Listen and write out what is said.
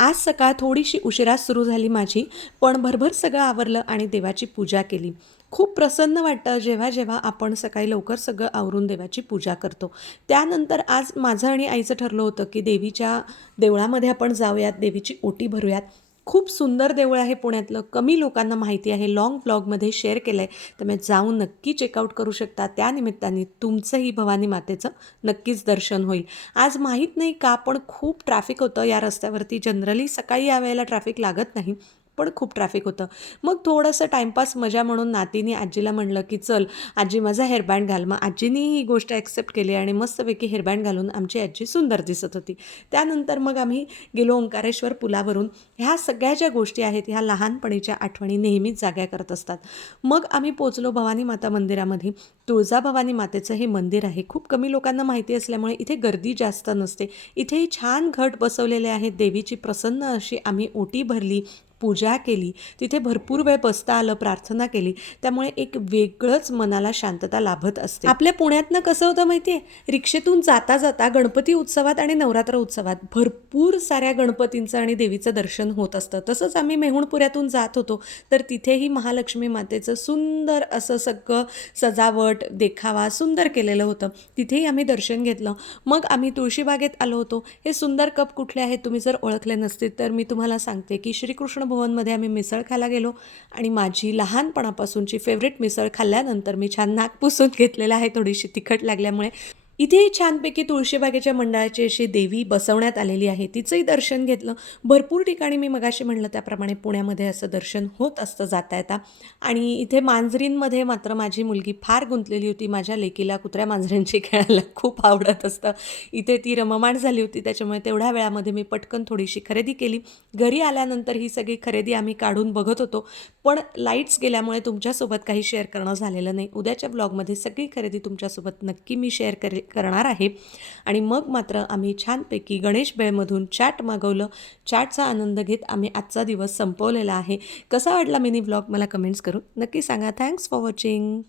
आज सकाळ थोडीशी उशिरा सुरू झाली माझी, पण भरभर सगळं आवरलं आणि देवाची पूजा केली. खूप प्रसन्न वाटतं जेव्हा जेव्हा आपण सकाळी लवकर सगळं आवरून देवाची पूजा करतो. त्यानंतर आज माझं आणि आईचं ठरलं होतं, की देवीच्या देवळामध्ये आपण जाऊयात, देवीची ओटी भरूयात. खूप सुंदर देऊळ आहे पुण्यातलं, कमी लोकांना माहिती आहे. लाँग व्लॉगमध्ये शेअर केलं आहे, त्यामुळे जाऊन नक्की चेकआउट करू शकता. त्यानिमित्ताने तुमचंही भवानी मातेचं नक्कीच दर्शन होईल. आज माहीत नाही का, पण खूप ट्रॅफिक होतं या रस्त्यावरती. जनरली सकाळी या वेळेला ट्रॅफिक लागत नाही, पण खूप ट्रॅफिक होतं. मग थोडंसं टाईमपास मजा म्हणून नातीने आजीला म्हणलं, की "चल आजी माझा हेअरबँड घाल." मग आजीनी ही गोष्ट ॲक्सेप्ट केली आणि मस्तपैकी हेअरबँड घालून आमची आजी सुंदर दिसत होती. त्यानंतर मग आम्ही गेलो ओंकारेश्वर पुलावरून. ह्या सगळ्या ज्या गोष्टी आहेत, ह्या लहानपणीच्या आठवणी नेहमीच जाग्या करत असतात. मग आम्ही पोहोचलो भवानी माता मंदिरामध्ये. तुळजाभवानी मातेचं हे मंदिर आहे. खूप कमी लोकांना माहिती असल्यामुळे इथे गर्दी जास्त नसते. इथे छान घट बसवलेले आहेत. देवीची प्रसन्न अशी आम्ही ओटी भरली, पूजा केली. तिथे भरपूर वेळ बसता आलं, प्रार्थना केली. त्यामुळे एक वेगळंच मनाला शांतता लाभत असते. आपल्या पुण्यातनं कसं होतं माहिती आहे, रिक्षेतून जाता जाता गणपती उत्सवात आणि नवरात्र उत्सवात भरपूर साऱ्या गणपतींचं आणि देवीचं दर्शन होत असतं. तसंच आम्ही मेहुणपुऱ्यातून जात होतो, तर तिथेही महालक्ष्मी मातेचं सुंदर असं सगळं सजावट, देखावा सुंदर केलेलं होतं. तिथेही आम्ही दर्शन घेतलं. मग आम्ही तुळशीबागेत आलो होतो. हे सुंदर कप कुठले आहेत तुम्ही जर ओळखले नसतील तर मी तुम्हाला सांगते, की श्रीकृष्ण भवनमध्ये आम्ही मिसळ खायला गेलो आणि माझी लहानपणापासूनची फेवरेट मिसळ खाल्ल्यानंतर मी छान नाक पुसून घेतलेलं आहे, थोडीशी तिखट लागल्यामुळे. इथेही छानपैकी तुळशीबागेच्या मंडळाची अशी देवी बसवण्यात आलेली आहे, तिचंही दर्शन घेतलं. भरपूर ठिकाणी मी मगाशी म्हटलं त्याप्रमाणे पुण्यामध्ये असं दर्शन होत असतं जाता येता. आणि इथे मांजरींमध्ये मात्र माझी मुलगी फार गुंतलेली होती. माझ्या लेकीला कुत्र्या मांजरींची खेळायला खूप आवडत असतं. इथे ती रममाण झाली होती, त्याच्यामुळे तेवढ्या वेळामध्ये मी पटकन थोडीशी खरेदी केली. घरी आल्यानंतर ही सगळी खरेदी आम्ही काढून बघत होतो, पण लाईट्स गेल्यामुळे तुमच्यासोबत काही शेअर करणं झालेलं नाही. उद्याच्या ब्लॉगमध्ये सगळी खरेदी तुमच्यासोबत नक्की मी शेअर करणार आहे. आणि मग मात्र आम्ही छानपैकी गणेश बेळमधून चाट मागवलं. चाटचा आनंद घेत आम्ही आजचा दिवस संपवलेला आहे. कसा वाटला मिनी ब्लॉग मला कमेंट्स करून नक्की सांगा. Thanks for watching.